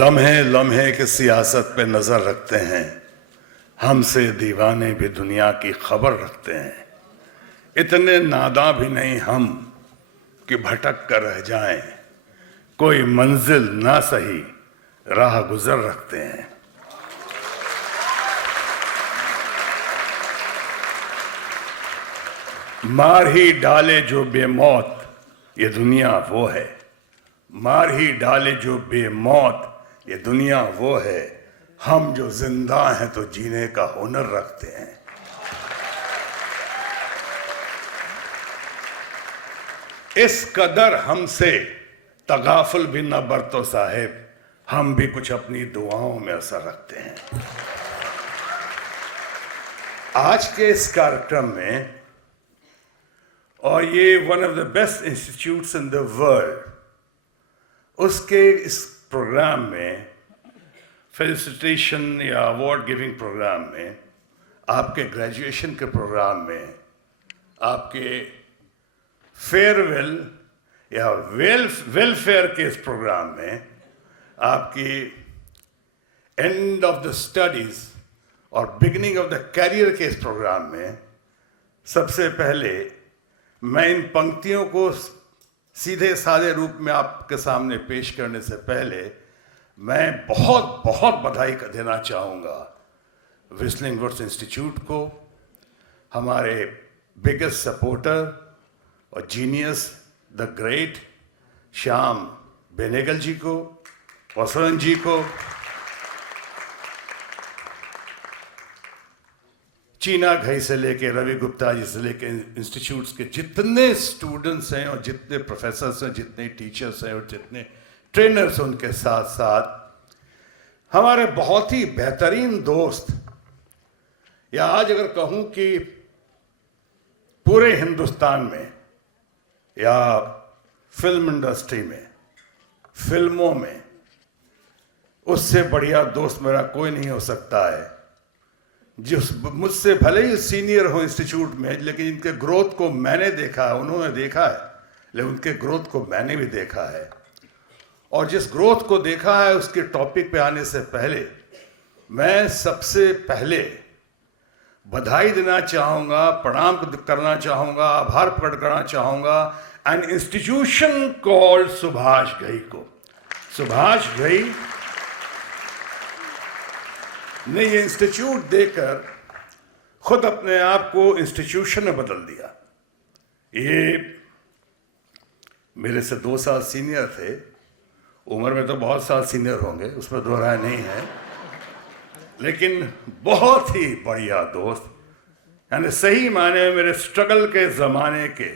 लम्हे लम्हे की सियासत पे नजर रखते हैं, हमसे दीवाने भी दुनिया की खबर रखते हैं। इतने नादां भी नहीं हम कि भटक कर रह जाएं, कोई मंजिल ना सही राह गुजर रखते हैं। मार ही डाले जो बेमौत ये दुनिया वो है, मार ही डाले जो बेमौत ये दुनिया वो है, हम जो जिंदा हैं तो जीने का हुनर रखते हैं। इस कदर हमसे तगाफुल भी न बरतो साहिब, हम भी कुछ अपनी दुआओं में असर रखते हैं। आज के इस कार्यक्रम में, और ये one of the best institutes in the world, उसके इस प्रोग्राम में, फेलिसिटेशन या अवार्ड गिविंग प्रोग्राम में, आपके ग्रेजुएशन के प्रोग्राम में, आपके फेयरवेल या वेलफेयर के इस प्रोग्राम में, आपकी एंड ऑफ द स्टडीज और बिगिनिंग ऑफ द कैरियर के इस प्रोग्राम में, सबसे पहले मैं इन पंक्तियों को सीधे साधे रूप में आपके सामने पेश करने से पहले मैं बहुत बहुत बधाई देना चाहूँगा व्हिस्लिंग वुड्स इंस्टीट्यूट को, हमारे बिगेस्ट सपोर्टर और genius the great Shyam Benegal ji को, वसुरन जी को, चीना घई से लेके रवि गुप्ता जी से लेके इंस्टीट्यूट्स के जितने स्टूडेंट्स हैं और जितने प्रोफेसर्स हैं, जितने टीचर्स हैं और जितने ट्रेनर्स, उनके साथ साथ हमारे बहुत ही बेहतरीन दोस्त, या आज अगर कहूं कि पूरे हिंदुस्तान में या फिल्म इंडस्ट्री में, फिल्मों में, उससे बढ़िया दोस्त मेरा कोई नहीं हो सकता है, जिस मुझसे भले ही सीनियर हो इंस्टीट्यूट में, लेकिन इनके ग्रोथ को मैंने देखा है, उन्होंने देखा है, लेकिन उनके ग्रोथ को मैंने भी देखा है। और जिस ग्रोथ को देखा है उसके टॉपिक पे आने से पहले मैं सबसे पहले बधाई देना चाहूँगा, प्रणाम करना चाहूँगा, आभार प्रकट करना चाहूँगा an institution called Subhash Ghai को। सुभाष घई ने ये इंस्टीट्यूट देकर खुद अपने आप को इंस्टीट्यूशन में बदल दिया। ये मेरे से 2 साल सीनियर थे, उम्र में तो बहुत साल सीनियर होंगे, उसमें दो राय नहीं है, लेकिन बहुत ही बढ़िया दोस्त, यानी सही माने में मेरे स्ट्रगल के ज़माने के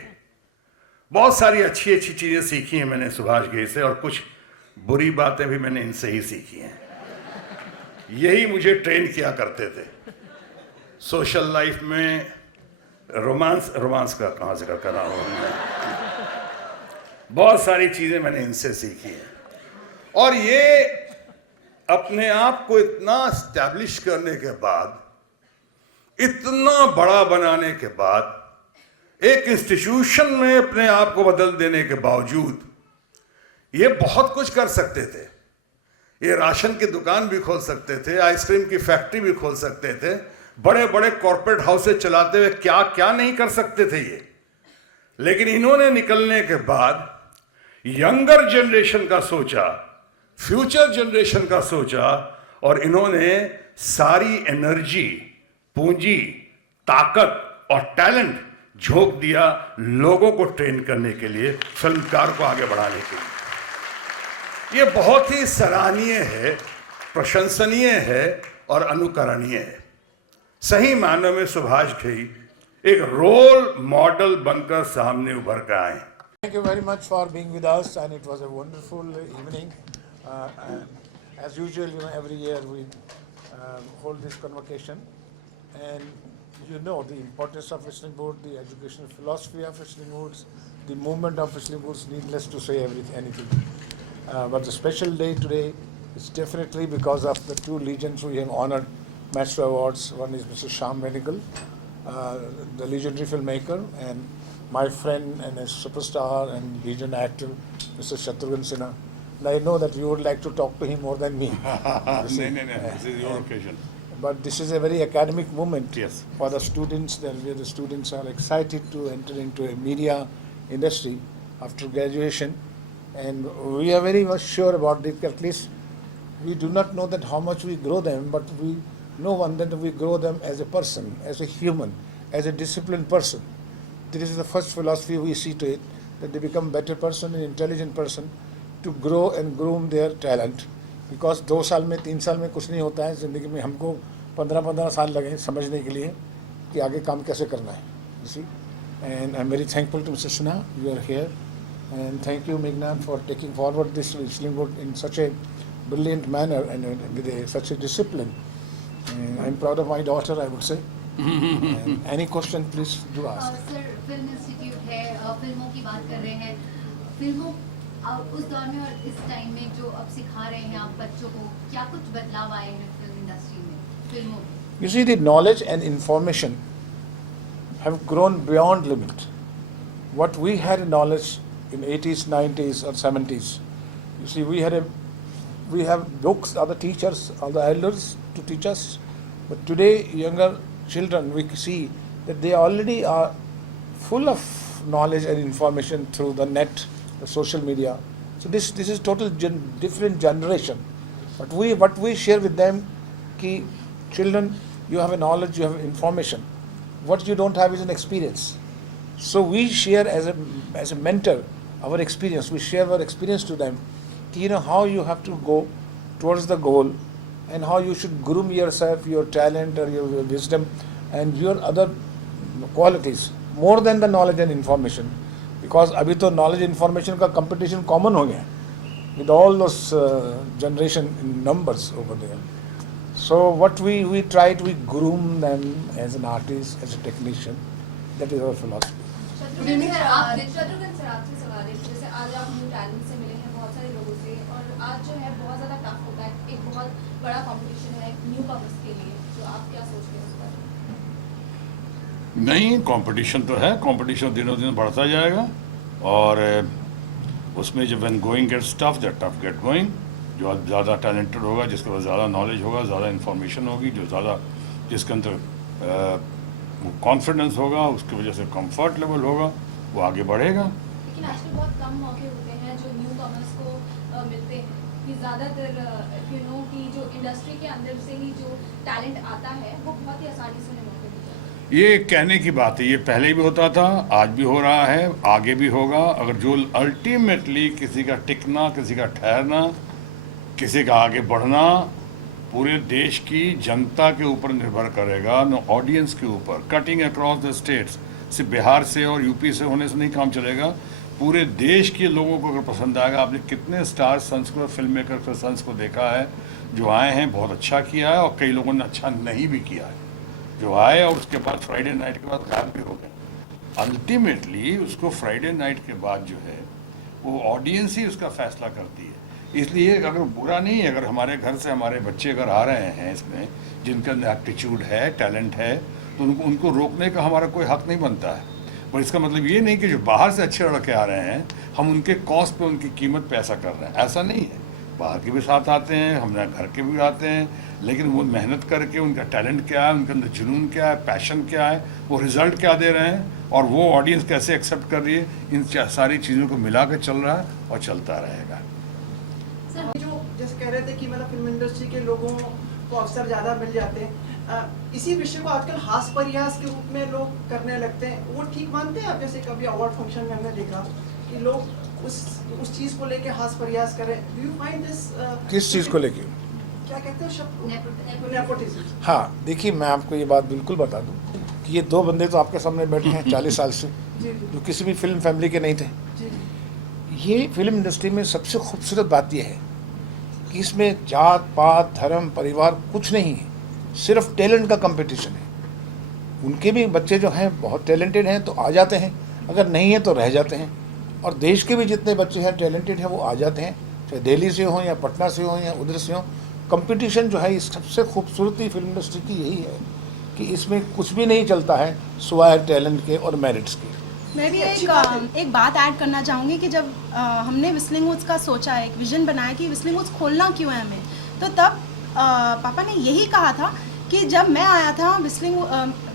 बहुत सारी अच्छी अच्छी चीज़ें सीखी हैं मैंने सुभाष घई से, और कुछ बुरी बातें भी मैंने इनसे ही सीखी हैं। यही मुझे ट्रेन किया करते थे सोशल लाइफ में। रोमांस का कहाँ जिक्र कर रहा हूँ, बहुत सारी चीज़ें मैंने इनसे सीखी हैं। और ये अपने आप को इतना स्टैब्लिश करने के बाद, इतना बड़ा बनाने के बाद, एक इंस्टीट्यूशन में अपने आप को बदल देने के बावजूद ये बहुत कुछ कर सकते थे। ये राशन की दुकान भी खोल सकते थे, आइसक्रीम की फैक्ट्री भी खोल सकते थे, बड़े बड़े कॉर्पोरेट हाउसेज चलाते हुए क्या क्या नहीं कर सकते थे ये। लेकिन इन्होंने निकलने के बाद यंगर जनरेशन का सोचा, फ्यूचर जनरेशन का सोचा, और इन्होंने सारी एनर्जी, पूंजी, ताकत और टैलेंट झोंक दिया लोगों को ट्रेन करने के लिए, फिल्मकार को आगे बढ़ाने के लिए। ये बहुत ही सराहनीय है, प्रशंसनीय है और अनुकरणीय है। सही मायनों में सुभाष घई एक रोल मॉडल बनकर सामने उभर कर आए। Thank you very much for being with us, and it was a wonderful evening. And as usual, every year we hold this convocation, and you know the importance of Whistling Woods, the educational philosophy of Whistling Woods, the movement of Whistling Woods. Needless to say, anything. But the special day today is definitely because of the 2 legends we have honored Master Awards. One is Mr. Shyam Benegal, the legendary filmmaker, and my friend and a superstar and legend actor, Mr. Shatrughan Sinha. I know that you would like to talk to him more than me. No, this is your occasion. But this is a very academic moment Yes. for the students, that where the students are excited to enter into a media industry after graduation. And we are very much sure about it. At least we do not know that how much we grow them, but we know one that we grow them as a person, as a human, as a disciplined person. This is the first philosophy we see to it, that they become better person, an intelligent person, to grow and groom their talent. Because 2 साल में 3 साल में कुछ नहीं होता है ज़िंदगी में, हमको 15 साल लगे समझने के लिए कि आगे काम कैसे करना है. You see, and I'm very thankful to Mr. Sinha, you are here, and thank you Meghna for taking forward this Whistling Wood in such a brilliant manner and with such a discipline. And I'm proud of my daughter, I would say. And any question please do ask. Sir, film institute है, फिल्मों की बात कर रहे हैं. फिल्मों उस दौर में और इस टाइम में जो अब सिखा रहे हैं आप बच्चों को, क्या कुछ बदलाव आए हैं फिल्म इंडस्ट्री में, फिल्मों में? You see, the knowledge and information have grown beyond limit. What we had knowledge in 80s, 90s or 70s, you see, we have books, other teachers, other elders to teach us. But today, younger children, we see that they already are full of knowledge and information through the net, the social media. So this is total different generation. But what we share with them, ki children, you have a knowledge, you have information. What you don't have is an experience. So we share as a mentor our experience. We share our experience to them. Ki, you know how you have to go towards the goal, and how you should groom yourself, your talent or your wisdom and your other qualities more than the knowledge and information. Because अभी तो knowledge information का competition common हो गया है with all those generation in numbers over there. So what we try to groom them as an artist, as a technician. That is our philosophy. Shatrughan sir, आपसे सवाल है. जैसे आज आप न्यू टैलेंट से मिले हैं बहुत सारे लोगों से, और आज जो है बहुत ज़्यादा टफ होता है, एक बहुत बड़ा कंपटीशन है न्यू कमर्स के लिए, तो आप क्या सोचते हैं उस पर? नहीं, कंपटीशन तो है, कंपटीशन दिनों दिन बढ़ता जाएगा. और उसमें जब when going gets tough, that tough get going. जो ज़्यादा टैलेंटेड होगा, जिसके पास ज़्यादा नॉलेज होगा, ज़्यादा इन्फॉर्मेशन होगी, जो ज़्यादा जिसके अंदर कॉन्फिडेंस होगा, उसकी वजह से कंफर्ट लेवल होगा, वो आगे बढ़ेगा. लेकिन आजकल बहुत कम मौके होते हैं जो न्यू कमर्स को मिलते हैं. कि ज़्यादातर कि जो इंडस्ट्री के अंदर से ही जो टैलेंट आता है वो बहुत ही आसानी से उन्हें मौके मिल जाते हैं. ये कहने की बात है, ये पहले भी होता था, आज भी हो रहा है, आगे भी होगा. अगर जो अल्टीमेटली किसी का टिकना, किसी का ठहरना, किसी का आगे बढ़ना पूरे देश की जनता के ऊपर निर्भर करेगा, न ऑडियंस के ऊपर. कटिंग अक्रॉस द स्टेट्स, सिर्फ बिहार से और यूपी से होने से नहीं काम चलेगा. पूरे देश के लोगों को अगर पसंद आएगा. आपने कितने स्टार सन्स को, फिल्म मेकर सन्स को देखा है जो आए हैं, बहुत अच्छा किया है, और कई लोगों ने अच्छा नहीं भी किया है जो आए, और उसके बाद फ्राइडे नाइट के बाद गायब भी हो गए. अल्टीमेटली उसको फ्राइडे नाइट के बाद जो है वो ऑडियंस ही उसका फैसला करती है. इसलिए अगर बुरा नहीं है, अगर हमारे घर से हमारे बच्चे अगर आ रहे हैं इसमें, जिनके अंदर एप्टीट्यूड है, टैलेंट है, तो उनको रोकने का हमारा कोई हक नहीं बनता है. पर इसका मतलब ये नहीं कि जो बाहर से अच्छे लड़के आ रहे हैं हम उनके कॉस्ट पे, उनकी कीमत पे ऐसा कर रहे हैं. ऐसा नहीं है. बाहर के भी साथ आते हैं, हमारे घर के भी आते हैं, लेकिन वो मेहनत करके उनका टैलेंट क्या है, उनके अंदर जुनून क्या है, पैशन क्या है, वो रिज़ल्ट क्या दे रहे हैं, और वो ऑडियंस कैसे एक्सेप्ट कर रही है, इन सारी चीज़ों को मिला कर चल रहा है और चलता रहेगा. जो जैसे कह रहे थे कि मतलब फिल्म इंडस्ट्री के लोगों को अवसर ज़्यादा मिल जाते हैं, इसी विषय को आजकल हास परिहास के रूप में लोग करने लगते हैं. वो ठीक मानते हैं आप? जैसे कभी अवार्ड फंक्शन में हमने देखा कि लोग उस चीज़ को लेके हास परिहास करें. Do you find this? किस चीज़ को लेके? क्या कहते हैं शब्द? नेपोटिज्म. हाँ, देखिए मैं आपको ये बात बिल्कुल बता दूं कि ये 2 बंदे तो आपके सामने बैठे हैं 40 साल से, जो किसी भी फिल्म फैमिली के नहीं थे. ये फिल्म इंडस्ट्री में सबसे खूबसूरत बात यह है कि इसमें जात पात, धर्म, परिवार कुछ नहीं है, सिर्फ टैलेंट का कंपटीशन है. उनके भी बच्चे जो हैं बहुत टैलेंटेड हैं तो आ जाते हैं, अगर नहीं है तो रह जाते हैं. और देश के भी जितने बच्चे हैं टैलेंटेड हैं वो आ जाते हैं, चाहे दिल्ली से हों या पटना से हों या उधर से हों. कंपटीशन जो है इस सबसे खूबसूरती फिल्म इंडस्ट्री की यही है कि इसमें कुछ भी नहीं चलता है सिवाय टैलेंट के और मेरिट्स के. मैं भी अच्छी बात है। एक बात ऐड करना चाहूँगी कि जब हमने व्हिस्लिंग वुड्स का सोचा, एक विजन बनाया कि व्हिस्लिंग वुड्स खोलना क्यों है हमें, तो तब पापा ने यही कहा था कि जब मैं आया था व्हिस्लिंग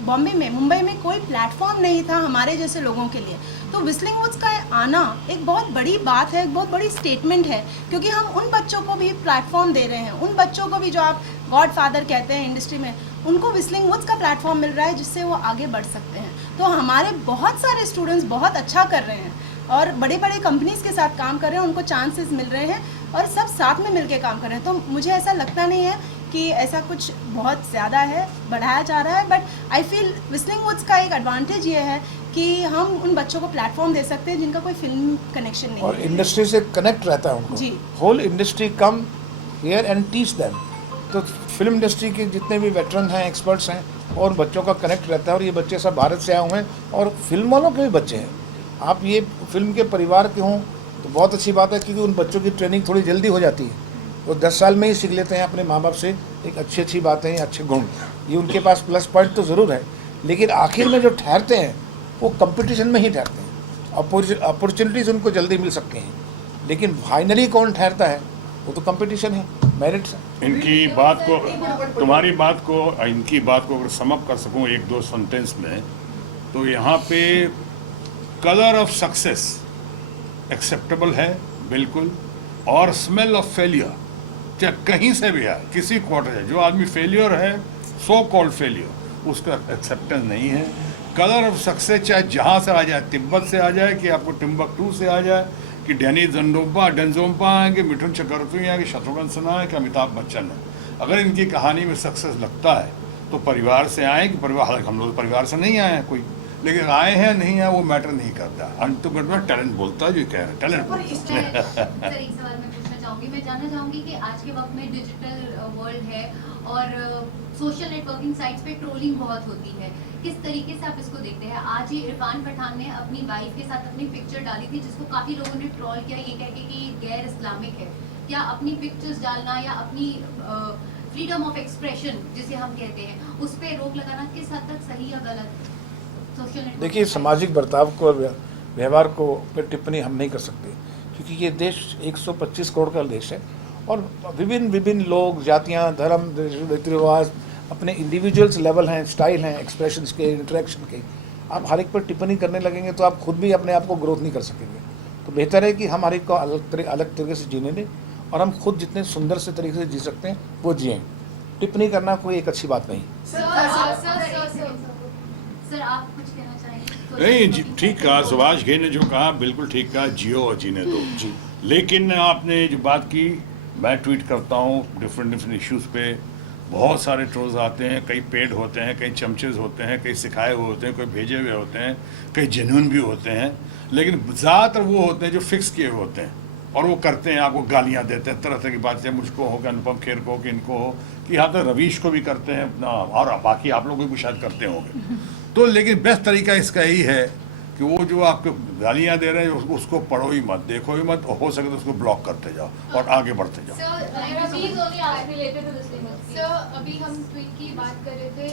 बॉम्बे में, मुंबई में कोई प्लेटफॉर्म नहीं था हमारे जैसे लोगों के लिए, तो व्हिस्लिंग वुड्स का आना एक बहुत बड़ी बात है, एक बहुत बड़ी स्टेटमेंट है, क्योंकि हम उन बच्चों को भी प्लेटफॉर्म दे रहे हैं, उन बच्चों को भी जो आप गॉड फादर कहते हैं इंडस्ट्री में, उनको व्हिस्लिंग वुड्स का प्लेटफॉर्म मिल रहा है जिससे वो आगे बढ़ सकते हैं। तो हमारे बहुत सारे स्टूडेंट्स बहुत अच्छा कर रहे हैं और बड़े बड़े कंपनीज़ के साथ काम कर रहे हैं, उनको चांसेस मिल रहे हैं और सब साथ में मिलके काम कर रहे हैं। तो मुझे ऐसा लगता नहीं है कि ऐसा कुछ बहुत ज़्यादा है, बढ़ाया जा रहा है, but I feel Whistling Woods का एक एडवांटेज ये है कि हम उन बच्चों को प्लेटफॉर्म दे सकते हैं जिनका कोई फिल्म कनेक्शन नहीं और है। इंडस्ट्री से कनेक्ट रहता है उनको। जी। Whole industry come here and teach them. तो फिल्म इंडस्ट्री के जितने भी वेटरन हैं, एक्सपर्ट्स हैं, और बच्चों का कनेक्ट रहता है, और ये बच्चे सब भारत से आए हुए हैं और फिल्म वालों के भी बच्चे हैं। आप ये फिल्म के परिवार के हों तो बहुत अच्छी बात है, क्योंकि उन बच्चों की ट्रेनिंग थोड़ी जल्दी हो जाती है, वो 10 साल में ही सीख लेते हैं अपने माँ बाप से एक अच्छी बातें, अच्छे गुण। ये उनके पास प्लस पॉइंट तो ज़रूर है, लेकिन आखिर में जो ठहरते हैं वो कंपटीशन में ही ठहरते हैं। अपॉर्चुनिटीज़ उनको जल्दी मिल सकती हैं, लेकिन फाइनली कौन ठहरता है वो तो कंपटीशन है, मेरिट्स है। इनकी बात को, तुम्हारी बात को, इनकी बात को अगर समअप कर सकूं एक दो सेंटेंस में, तो यहाँ पे कलर ऑफ सक्सेस एक्सेप्टेबल है बिल्कुल, और स्मेल ऑफ फेलियर चाहे कहीं से भी है, किसी क्वार्टर से जो आदमी फेलियर है, सो कॉल्ड फेलियर, उसका एक्सेप्टेंस नहीं है। कलर ऑफ सक्सेस चाहे जहाँ से आ जाए, तिब्बत से आ जाए कि आपको टिम्बकटू से आ जाए, कि डैनी डेंजोम्पा आए, कि मिथुन चक्रवर्ती आए, कि शत्रुघ्न सिन्हा है, कि अमिताभ बच्चन है। अगर इनकी कहानी में सक्सेस लगता है तो परिवार से आए, कि परिवार, हालांकि हम लोग परिवार से नहीं आए हैं कोई, लेकिन आए हैं नहीं है वो मैटर नहीं करता। अंतुगत में टैलेंट बोलता है, जो कह रहे हैं टैलेंट सर बोलता सर, एक सवाल मैं पूछना चाहूँगी, मैं जानना चाहूँगी कि आज के वक्त में डिजिटल वर्ल्ड है और सोशल नेटवर्किंग साइट्स पे ट्रोलिंग बहुत होती है, किस तरीके से आप इसको देखते हैं? आज ही इरफान पठान ने अपनी वाइफ के साथ अपनी पिक्चर डाली थी जिसको काफ़ी लोगों ने ट्रोल किया ये कह के कि गैर इस्लामिक है। क्या अपनी पिक्चर्स डालना या अपनी फ्रीडम ऑफ एक्सप्रेशन जिसे हम कहते हैं उस पर रोक लगाना किस हद तक सही या गलत? देखिए, सामाजिक बर्ताव को, व्यवहार को पर टिप्पणी हम नहीं कर सकते, क्योंकि ये देश 125 करोड़ का देश है और विभिन्न लोग, जातियाँ, धर्म, रीति रिवाज, अपने इंडिविजुअल्स लेवल हैं, स्टाइल हैं, एक्सप्रेशंस के, इंटरेक्शन के। आप हर एक पर टिप्पणी करने लगेंगे तो आप खुद भी अपने आप को ग्रोथ नहीं कर सकेंगे। तो बेहतर है कि हम हर एक को अलग तरीके से जीने दें और हम खुद जितने सुंदर से तरीके से जी सकते हैं वो जिएँ। टिप्पणी करना कोई एक अच्छी बात नहीं। सर आप कुछ कहना चाहेंगे? नहीं, ठीक कहा सुभाष घे ने जो कहा, बिल्कुल ठीक कहा, जियो और जीने दो जी। लेकिन आपने जो बात की, मैं ट्वीट करता हूँ डिफरेंट इश्यूज़ पे, बहुत सारे ट्रोल्स आते हैं, कई पेड होते हैं, कई चमचेज होते हैं, कई सिखाए हुए होते हैं, कोई भेजे हुए होते हैं, कई जेन्युइन भी होते हैं, लेकिन ज़्यादातर वो होते हैं जो फिक्स किए हुए होते हैं और वो करते हैं, आपको गालियाँ देते हैं, तरह तरह की बातें, मुझको हो कि अनुपम खेर को, कि इनको हो, कि यहाँ तक रवीश को भी करते हैं अपना, और बाकी आप लोग भी शायद करते होंगे। तो लेकिन बेस्ट तरीका इसका यही है कि वो जो आपको गालियाँ दे रहे हैं उसको पढ़ो ही मत, देखो ही मत, हो सके तो उसको ब्लॉक करते जाओ और आगे बढ़ते जाओ। सर अभी हम ट्वीट की बात कर रहे थे,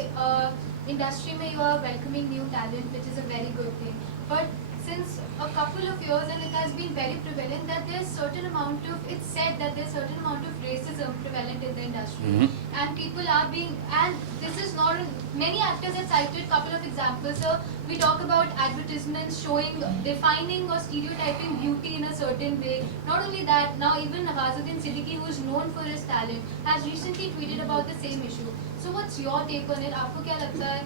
इंडस्ट्री में you are welcoming new talent which is a very good thing, but since a couple of years and it has been very prevalent that there's certain amount of, it's said that there's certain amount of racism prevalent in the industry, and people are being, and this is not, many actors have cited couple of examples. So we talk about advertisements showing, defining or stereotyping beauty in a certain way. Not only that, now even Nawazuddin Siddiqui, who is known for his talent, has recently tweeted about the same issue. So what's your take on it? आपको क्या लगता है?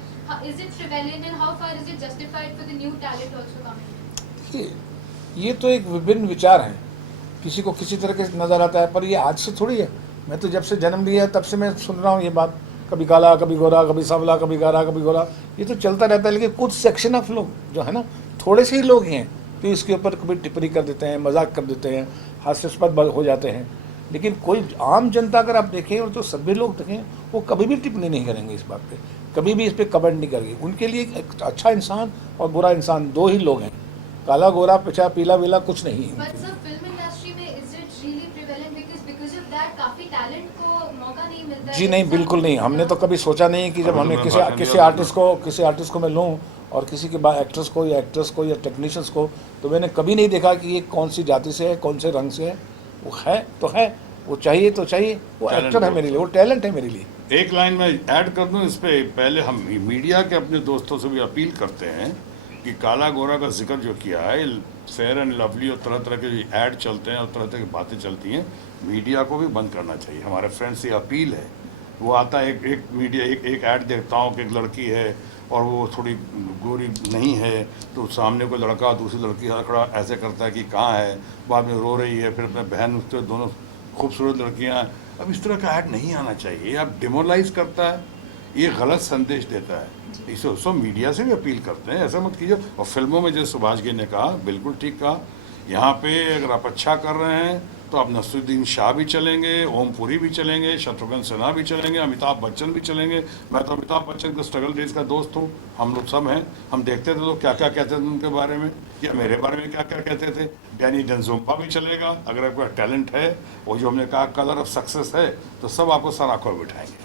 Is it prevalent and how far is it justified for the new talent also coming? ये तो एक विभिन्न विचार हैं, किसी को किसी तरह के नज़र आता है, पर ये आज से थोड़ी है। मैं तो जब से जन्म लिया तब से मैं सुन रहा हूँ ये बात, कभी काला, कभी गोरा, कभी सांवला, कभी गारा, कभी गोरा, ये तो चलता रहता है। लेकिन कुछ सेक्शन ऑफ लोग जो है ना, थोड़े से ही लोग हैं तो इसके ऊपर कभी टिप्पणी कर देते हैं, मजाक कर देते हैं, हास्यास्पद हो जाते हैं। लेकिन कोई आम जनता अगर आप देखें और तो सभी लोग देखें, वो कभी भी टिप्पणी नहीं करेंगे इस बात पे, कभी भी इस पर कमेंट नहीं करेंगे। उनके लिए एक अच्छा इंसान और बुरा इंसान दो ही लोग हैं, काला गोरा, पिछा पीला वीला कुछ नहीं है। But sir, film industry में is it really prevalent because of that काफी talent को मौका नहीं मिलता है? जी नहीं, बिल्कुल नहीं। हमने तो कभी सोचा नहीं कि जब हमें किसी आर्टिस्ट को मैं लूँ और किसी के एक्ट्रेस को या एक्ट्रेस को या टेक्नीशियंस को तो मैंने कभी नहीं देखा कि ये कौन सी जाति से है, कौन से रंग से है। वो है तो है, वो चाहिए तो चाहिए, वो Talent एक्टर है हो। मेरे लिए, वो टैलेंट है मेरे लिए। एक लाइन में ऐड कर दूं इस पे, पहले हम मीडिया के अपने दोस्तों से भी अपील करते हैं कि काला गोरा का जिक्र जो किया है, फेयर एंड लवली और तरह तरह के ऐड चलते हैं और तरह तरह की बातें चलती हैं, मीडिया को भी बंद करना चाहिए। हमारे फ्रेंड से अपील है, वो आता है एक मीडिया एक ऐड देखता हूँ कि एक लड़की है और वो थोड़ी गोरी नहीं है, तो सामने कोई लड़का दूसरी लड़की खड़ा ऐसे करता है कि कहाँ है, बाद में रो रही है, फिर अपने बहन उसके दोनों खूबसूरत लड़कियाँ। अब इस तरह का ऐड नहीं आना चाहिए, अब डिमोरलाइज करता है, ये गलत संदेश देता है। इसे सब मीडिया से भी अपील करते हैं, ऐसा मत कीजिए। और फिल्मों में जो सुभाष जी ने कहा, बिल्कुल ठीक कहा, यहाँ पे अगर आप अच्छा कर रहे हैं तो आप नसरुद्दीन शाह भी चलेंगे, ओमपुरी भी चलेंगे, शत्रुघ्न सिन्हा भी चलेंगे, अमिताभ बच्चन भी चलेंगे। मैं तो अमिताभ बच्चन के स्ट्रगल डेज का दोस्त हूँ, हम लोग सब हैं। हम देखते थे तो क्या क्या कहते थे उनके बारे में, या मेरे बारे में क्या क्या कहते थे। डैनी डेंजोम्पा भी चलेगा, अगर आपका टैलेंट है, वो जो हमने कहा कलर ऑफ सक्सेस है, तो सब आपको सर आंखों में बिठाएंगे।